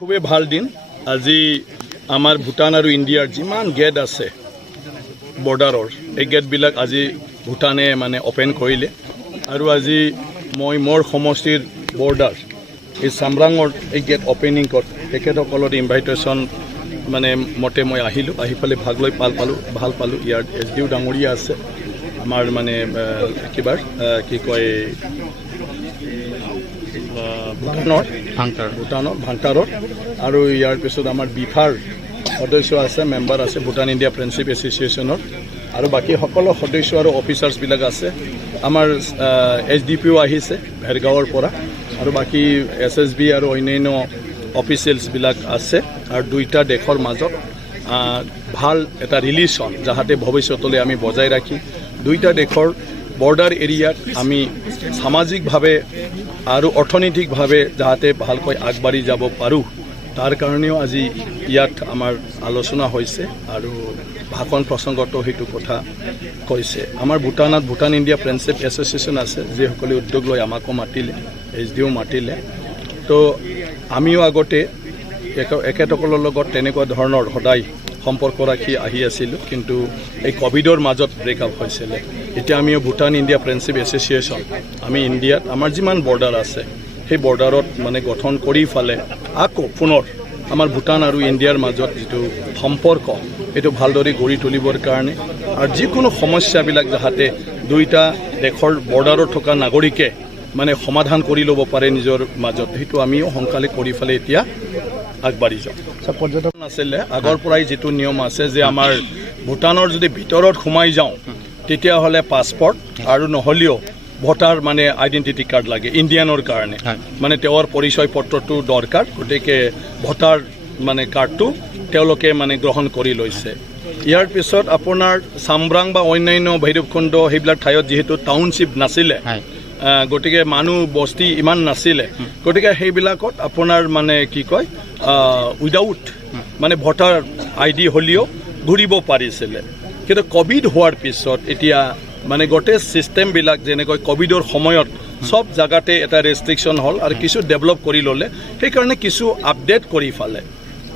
খুবই ভাল দিন আজি আমাৰ ভূটান আৰু ইণ্ডিয়াৰ যিমান গেট আছে বৰ্ডাৰৰ এই গেটবিলাক আজি ভূটানে মানে অপেন কৰিলে আৰু আজি মই মোৰ সমষ্টিৰ বৰ্ডাৰ এই চামৰাঙৰ এই গেট অপেনিং তেখেতসকলৰ ইনভাইটেশ্যন মানে মতে মই আহিলোঁ আহি পেলাই ভাগ লৈ ভাল পালোঁ ইয়াৰ SDO ডাঙৰীয়া আছে আমাৰ মানে কিবাৰ কি কয় ভূটানৰ ভাংটাৰৰ আৰু ইয়াৰ পিছত আমাৰ বিফাৰ সদস্য আছে মেম্বাৰ আছে ভূটান ইণ্ডিয়া ফ্ৰেণ্ডশ্বিপ এছ'চিয়েশ্যনৰ আৰু বাকী সকলো সদস্য আৰু অফিচাৰ্ছবিলাক আছে আমাৰ SDPO আহিছে ভেৰগাঁৱৰ পৰা আৰু বাকী SSB আৰু অন্যান্য অফিচিয়েলছবিলাক আছে আৰু দুইটা দেশৰ মাজত ভাল এটা ৰিলেশ্যন যাতে ভৱিষ্যতলৈ আমি বজাই ৰাখি দুইটা দেশৰ বৰ্ডাৰ এৰিয়াত আমি সামাজিকভাৱে আৰু অৰ্থনৈতিকভাৱে যাতে ভালকৈ আগবাঢ়ি যাব পাৰোঁ তাৰ কাৰণেও আজি ইয়াত আমাৰ আলোচনা হৈছে আৰু ভাষণ প্ৰসংগতো সেইটো কথা কৈছে আমাৰ ভূটানত ভূটান ইণ্ডিয়া ফ্ৰেণ্ডশ্বিপ এছ'চিয়েশ্যন আছে যিসকলে উদ্যোগ লৈ আমাকো মাতিলে SDO মাতিলে তো আমিও আগতে একেসকলৰ লগত তেনেকুৱা ধৰণৰ সদায় সম্পৰ্ক ৰাখি আহি আছিলোঁ কিন্তু এই কোভিডৰ মাজত ব্ৰেকআপ হৈছিলে এতিয়া আমিও ভূটান ইণ্ডিয়া ফ্ৰেণ্ডশ্বিপ এছ'চিয়েশ্যন আমি ইণ্ডিয়াত আমাৰ যিমান বৰ্ডাৰ আছে সেই বৰ্ডাৰত মানে গঠন কৰি ফালে আকৌ পুনৰ আমাৰ ভূটান আৰু ইণ্ডিয়াৰ মাজত যিটো সম্পৰ্ক এইটো ভালদৰে গঢ়ি তুলিবৰ কাৰণে আৰু যিকোনো সমস্যাবিলাক যাতে দুইটা দেশৰ বৰ্ডাৰত থকা নাগৰিকে মানে সমাধান কৰি ল'ব পাৰে নিজৰ মাজত সেইটো আমিও সোনকালে কৰি ফালে এতিয়া আগবাঢ়ি যাওঁ পৰ্যটন আছিলে আগৰ পৰাই যিটো নিয়ম আছে যে আমাৰ ভূটানৰ যদি ভিতৰত সোমাই যাওঁ তেতিয়াহ'লে পাছপৰ্ট আৰু নহ'লেও ভোটাৰ মানে আইডেণ্টিটি কাৰ্ড লাগে ইণ্ডিয়ানৰ কাৰণে মানে তেওঁৰ পৰিচয় পত্ৰটো দৰকাৰ গতিকে ভোটাৰ মানে কাৰ্ডটো তেওঁলোকে মানে গ্ৰহণ কৰি লৈছে ইয়াৰ পিছত আপোনাৰ চামৰাং বা অন্যান্য ভৈৰৱকুণ্ড সেইবিলাক ঠাইত যিহেতু টাউনশ্বিপ নাছিলে গতিকে মানুহ বস্তি ইমান নাছিলে গতিকে সেইবিলাকত আপোনাৰ মানে কি কয় উইদাউট মানে ভোটাৰ ID হ'লেও ঘূৰিব পাৰিছিলে কিন্তু কোভিড হোৱাৰ পিছত এতিয়া মানে গোটেই ছিষ্টেমবিলাক যেনেকৈ কোভিডৰ সময়ত সব জাগাতে এটা ৰেষ্ট্ৰিকশ্যন হ'ল আৰু কিছু ডেভেলপ কৰি ল'লে সেইকাৰণে কিছু আপডেট কৰি ফালে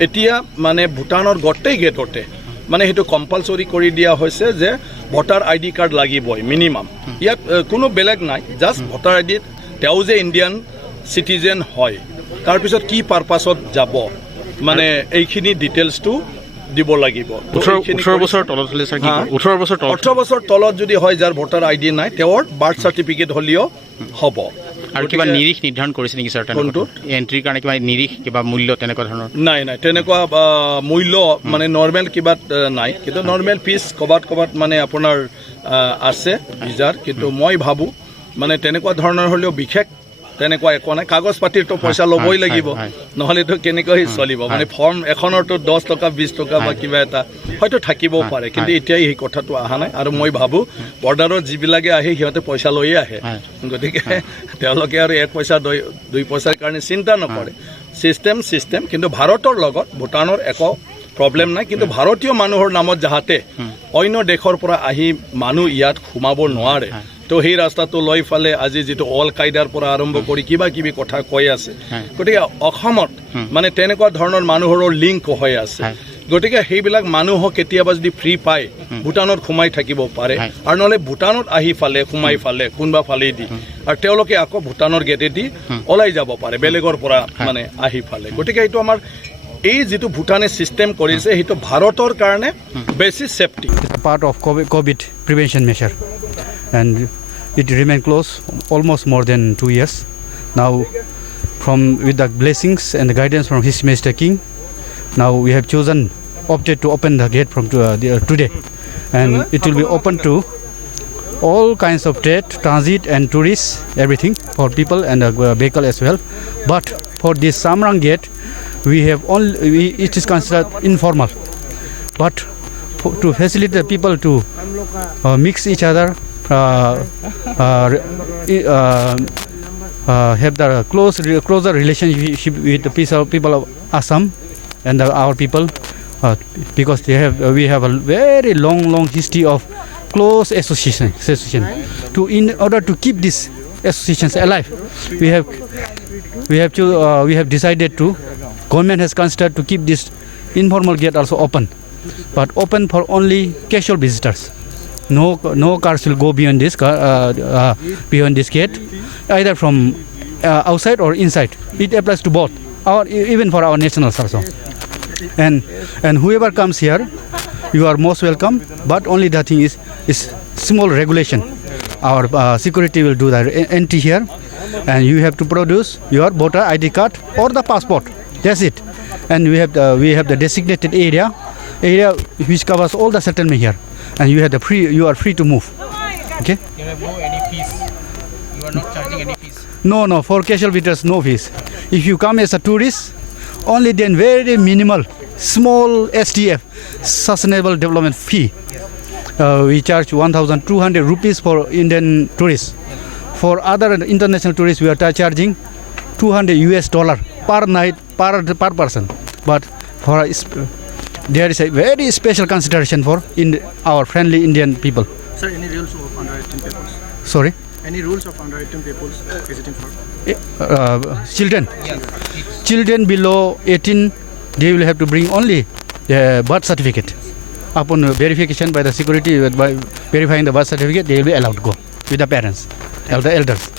এতিয়া মানে ভূটানৰ গোটেই গেটতে মানে সেইটো কম্পালচৰি কৰি দিয়া হৈছে যে ভোটাৰ ID কাৰ্ড লাগিবই মিনিমাম ইয়াত কোনো বেলেগ নাই জাষ্ট ভোটাৰ ID তেওঁ যে ইণ্ডিয়ান চিটিজেন হয় তাৰপিছত কি পাৰপাছত যাব মানে এইখিনি ডিটেইলছটো দিব লাগিব 18 বছৰ তলত হলে স্যাৰ কি 18 বছৰ তলত যদি হয় যাৰ ভোটাৰ ID নাই তেওঁৰ বাৰ্থ সাৰ্টিফিকেট হলিও হ'ব আৰু কিবা নিৰিখ নিৰ্ধাৰণ কৰিছে নেকি স্যাৰ তেনেকুৱা এন্ট্ৰিৰ কাৰণে কিবা নিৰিখ কিবা মূল্য তেনেকুৱা ধৰণৰ নাই তেনেকুৱা মূল্য মানে নৰ্মেল কিবা নাই কিন্তু নৰ্মেল ফিজ কবাত মানে আপোনাৰ আছে ভিজাৰ কিন্তু মই ভাবো মানে তেনেকুৱা ধৰণৰ হলেও বিশেষ তেনেকুৱা একো নাই কাগজ পাতিৰটো পইচা ল'বই লাগিব নহ'লেতো কেনেকৈ চলিব মানে ফৰ্ম এখনৰতো 10 টকা 20 টকা বা কিবা এটা হয়তো থাকিবও পাৰে কিন্তু এতিয়া এই কথাটো অহা নাই আৰু মই ভাবো বৰ্ডাৰত যিবিলাকে আহে সিহঁতে পইচা লৈয়ে আহে গতিকে তেওঁলোকে আৰু 1 পইচা 2 পইচাৰ কাৰণে চিন্তা নকৰে চিষ্টেম কিন্তু ভাৰতৰ লগত ভূটানৰ একো প্ৰব্লেম নাই কিন্তু ভাৰতীয় মানুহৰ নামত যাতে অন্য দেশৰ পৰা আহি মানুহ ইয়াত সোমাব নোৱাৰে তো সেই ৰাস্তাটো লৈ ফালে আজি যেটো অল কায়দাৰ পৰা আৰম্ভ কৰি কিবা কথা কৈ আছে গতিকে অসমত মানে তেনেকুৱা ধৰণৰ মানুহৰ লিংক হৈ আছে গতিকে সেইবিলাক মানুহক কেতিয়াবা যদি ফ্ৰী পায় ভূটানত সোমাই থাকিব পাৰে আৰু নহলে ভূটানত আহি ফালে সোমাই ফালে কোনবা ফালে দি আৰু তেওঁলোকে আকৌ ভূটানৰ গেটে দি ওলাই যাব পাৰে বেলেগৰ পৰা মানে আহি ফালে গতিকে এইটো আমাৰ এই যেটো ভূটানে সিস্টেম কৰিছে সেইটো ভাৰতৰ কাৰণে বেছি safety part of Covid prevention measure and it remained closed almost more than 2 years now with the blessings and the guidance from His Majesty King now we have opted to open the gate from today and it will be open to all kinds of trade transit and tourists everything for people and vehicle as well but for this Samrang gate we have it is considered informal but to facilitate the people to mix each other have the closer relationship with the people of Assam and our people because we have a very long history of close association in order to keep these associations alive we have decided to Government has considered to keep this informal gate also open, but open for only casual visitors. No cars will go beyond this gate, either from outside or inside. It applies to both, or even for our nationals also. And whoever comes here, you are most welcome. But only the thing is small regulation. Our security will do the entry here, and you have to produce your voter ID card or the passport. That's it. And we have the designated area which covers all the settlement here, and you are free to move. Okay. You have no any fees. You are not charging any fees. No, for casual visitors, no fees. If you come as a tourist, only then very minimal, small SDF, sustainable development fee. We charge 1,200 rupees for Indian tourists. For other international tourists, we are charging $200 per night per person. But for there is a very special consideration for our friendly Indian people. Sir, any rules of under 18 peoples? Sorry. Any rules of under 18 peoples visiting for? Children. Children below 18, they will have to bring only the birth certificate. Upon verification by the security, by verifying the birth certificate, they will be allowed to go with the parents, the elders.